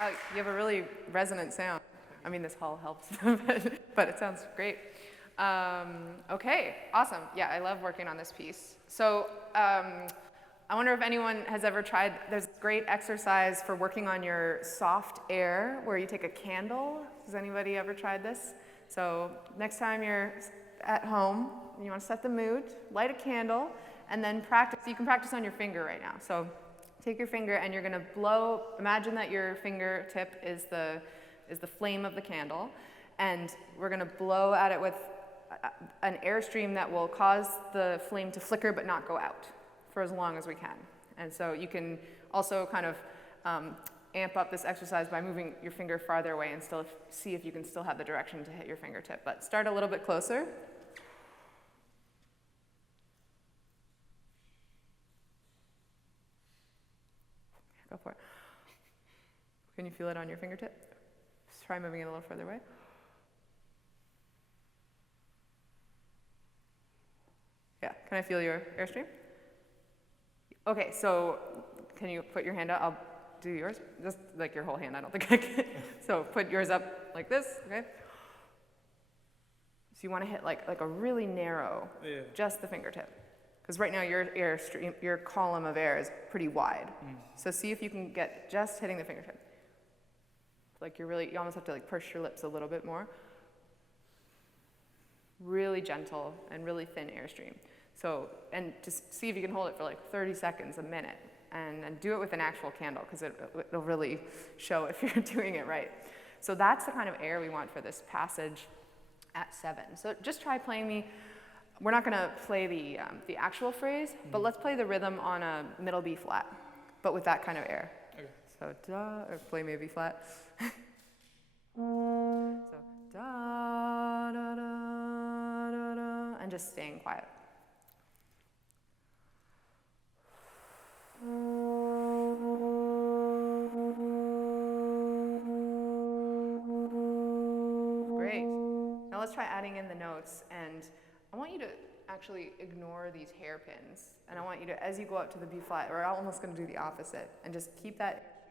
You have a really resonant sound. I mean, this hall helps, but it sounds great. Okay, awesome. Yeah, I love working on this piece. So I wonder if anyone has ever tried, there's a great exercise for working on your soft air where you take a candle. Has anybody ever tried this? So next time you're at home and you want to set the mood, light a candle, and then practice. You can practice on your finger right now. So take your finger and you're going to blow. Imagine that your fingertip is the flame of the candle, and we're going to blow at it with an airstream that will cause the flame to flicker but not go out for as long as we can. And so you can also kind of amp up this exercise by moving your finger farther away and still see if you can still have the direction to hit your fingertip. But start a little bit closer. Go for it. Can you feel it on your fingertip? Just try moving it a little further away. Yeah, can I feel your airstream? Okay, so can you put your hand out? I'll do yours. Just like your whole hand, I don't think I can. So put yours up like this, okay? So you want to hit like a really narrow, just the fingertip. Because right now your column of air is pretty wide. So see if you can get just hitting the fingertip. Like you almost have to like push your lips a little bit more. Really gentle and really thin airstream. So, and just see if you can hold it for like 30 seconds, a minute, and do it with an actual candle, because it'll really show if you're doing it right. So that's the kind of air we want for this passage at 7. So just try playing me. We're not going to play the actual phrase, but let's play the rhythm on a middle B flat, but with that kind of air. Okay. So da, or play me a B flat. So da, da, da, da, da, and just staying quiet. Great. Now let's try adding in the notes, and I want you to actually ignore these hairpins, and I want you to, as you go up to the B flat, we're almost going to do the opposite, and just keep that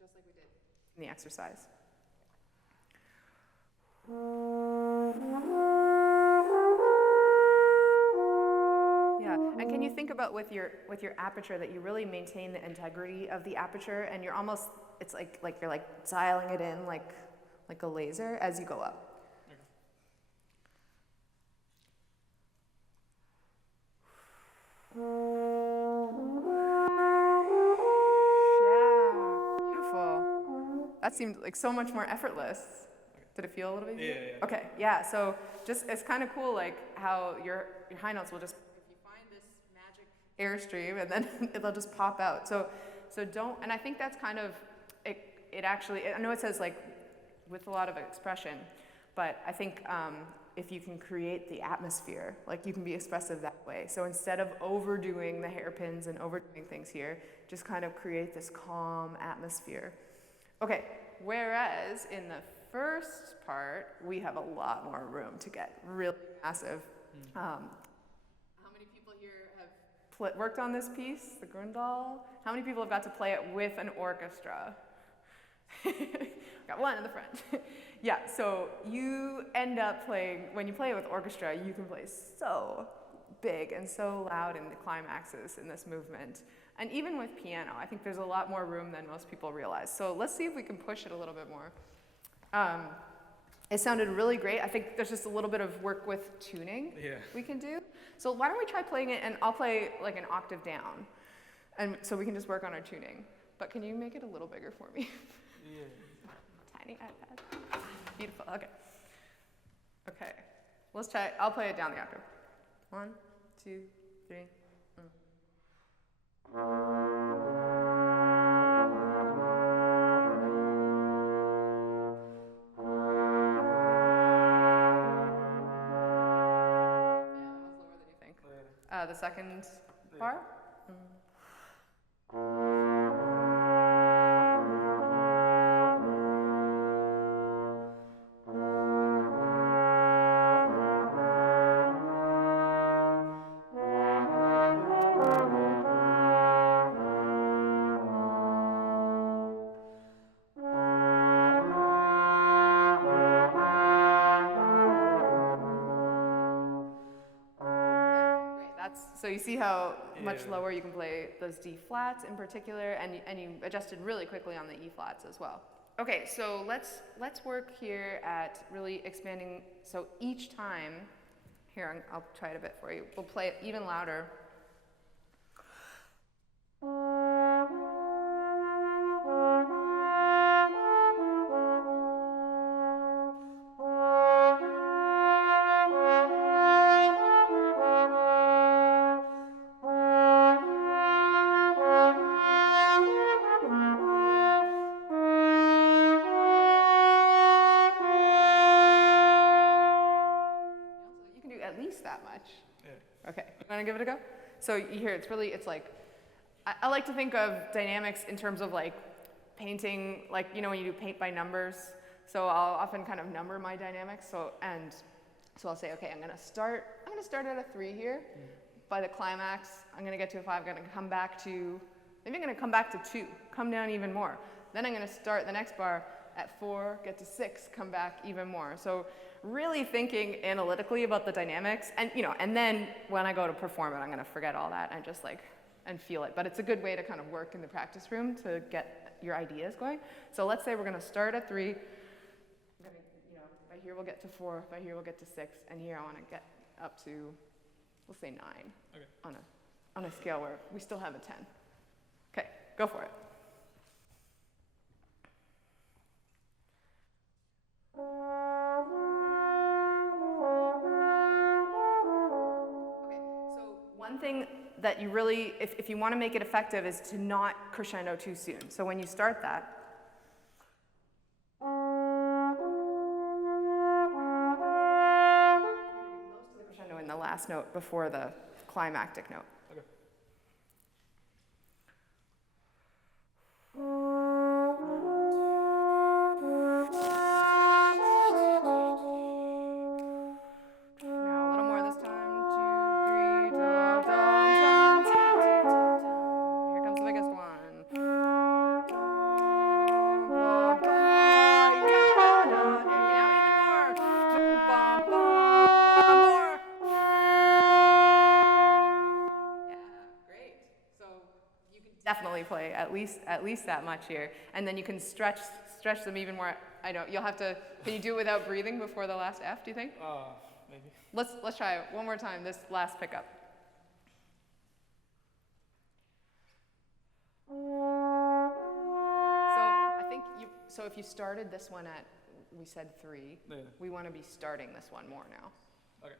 just like we did in the exercise. Yeah, and can you think about with your aperture that you really maintain the integrity of the aperture, and you're almost, it's like you're like dialing it in like a laser as you go up. Yeah, beautiful. That seemed like so much more effortless. Did it feel a little bit easier? Yeah. Okay, yeah, so just, it's kind of cool like how your high notes will just, if you find this magic airstream, and then it'll just pop out. So don't, and I think that's kind of, it actually, I know it says like with a lot of expression, but I think if you can create the atmosphere, like you can be expressive that way. So instead of overdoing the hairpins and overdoing things here, just kind of create this calm atmosphere. Okay, whereas in the first part, we have a lot more room to get really massive. How many people here have worked on this piece, the Grundal? How many people have got to play it with an orchestra? Got one in the front. Yeah, so you end up playing, when you play it with orchestra, you can play so big and so loud in the climaxes in this movement. And even with piano, I think there's a lot more room than most people realize. So let's see if we can push it a little bit more. It sounded really great. I think there's just a little bit of work with tuning we can do. So why don't we try playing it, and I'll play like an octave down. And so we can just work on our tuning. But can you make it a little bigger for me? Yeah. Tiny iPad. Beautiful, okay. Okay, let's try, I'll play it down the octave. 1, 2, 3. The second bar? flats. So you see how much lower you can play those D flats in particular, and you adjusted really quickly on the E flats as well. Okay, so let's work here at really expanding. So each time, here I'll try it a bit for you. We'll play it even louder. That much. Yeah. Okay, you want to give it a go? So you hear it's like, I like to think of dynamics in terms of like painting, like, you know, when you do paint by numbers. So I'll often kind of number my dynamics. So I'll say, okay, I'm gonna start at a 3 here. By the climax, I'm gonna get to a 5, I'm gonna come back to, maybe I'm gonna come back to 2, come down even more. Then I'm gonna start the next bar at 4, get to 6, come back even more. So really thinking analytically about the dynamics, and you know, and then when I go to perform it, I'm gonna forget all that and just like, and feel it. But it's a good way to kind of work in the practice room to get your ideas going. So let's say we're gonna start at 3, I'm gonna, you know, by here we'll get to 4, by here we'll get to 6, and here I wanna get up to, we'll say 9, okay, on a scale where we still have a 10. Okay, go for it. One thing that you really, if you want to make it effective, is to not crescendo too soon. So when you start that, most of the crescendo in the last note before the climactic note. Okay. Definitely play at least that much here, and then you can stretch them even more. I know you'll have to. Can you do it without breathing before the last F? Do you think? Maybe. Let's try it one more time. This last pickup. So I think so if you started this one at, we said 3, yeah, we want to be starting this one more now. Okay.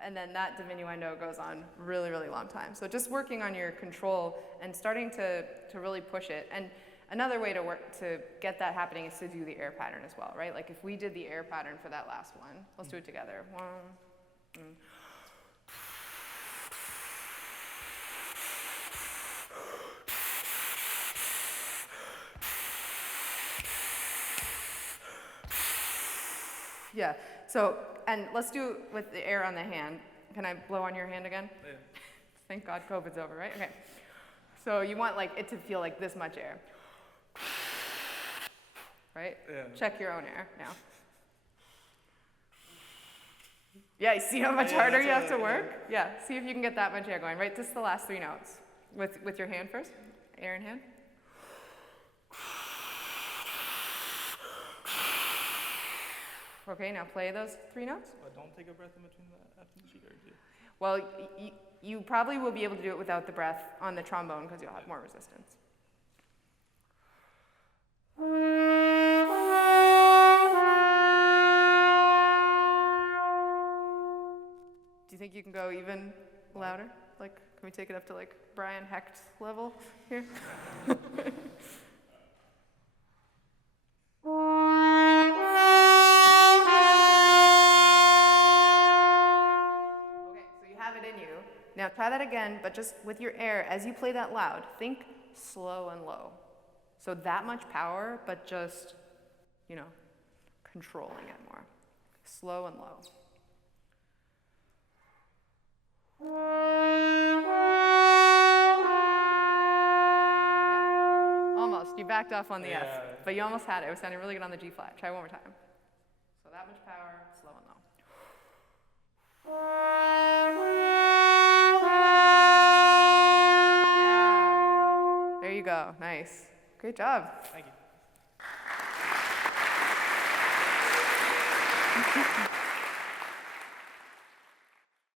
And then that diminuendo goes on really, really long time. So just working on your control and starting to really push it. And another way to get that happening is to do the air pattern as well, right? Like if we did the air pattern for that last one, let's do it together. 1, 2. Yeah, so, and let's do it with the air on the hand. Can I blow on your hand again? Yeah. Thank God COVID's over, right? Okay. So you want like it to feel like this much air. Right? Yeah. Check your own air now. Yeah, you see how much harder you have to work? Yeah, see if you can get that much air going, right? Just the last 3 notes. With your hand first, air in hand. Okay, now play those 3 notes. Don't take a breath in between the F and the G, or do you? Well, you probably will be able to do it without the breath on the trombone because you'll have more resistance. Do you think you can go even louder? Like, can we take it up to like Brian Hecht level here? Now try that again, but just with your air, as you play that loud, think slow and low. So that much power, but just, you know, controlling it more. Slow and low. backed off on the F, Yeah. but you almost had it. It was sounding really good on the G flat. Try one more time. So that much power, slow and low. Yeah. There you go. Nice. Great job. Thank you.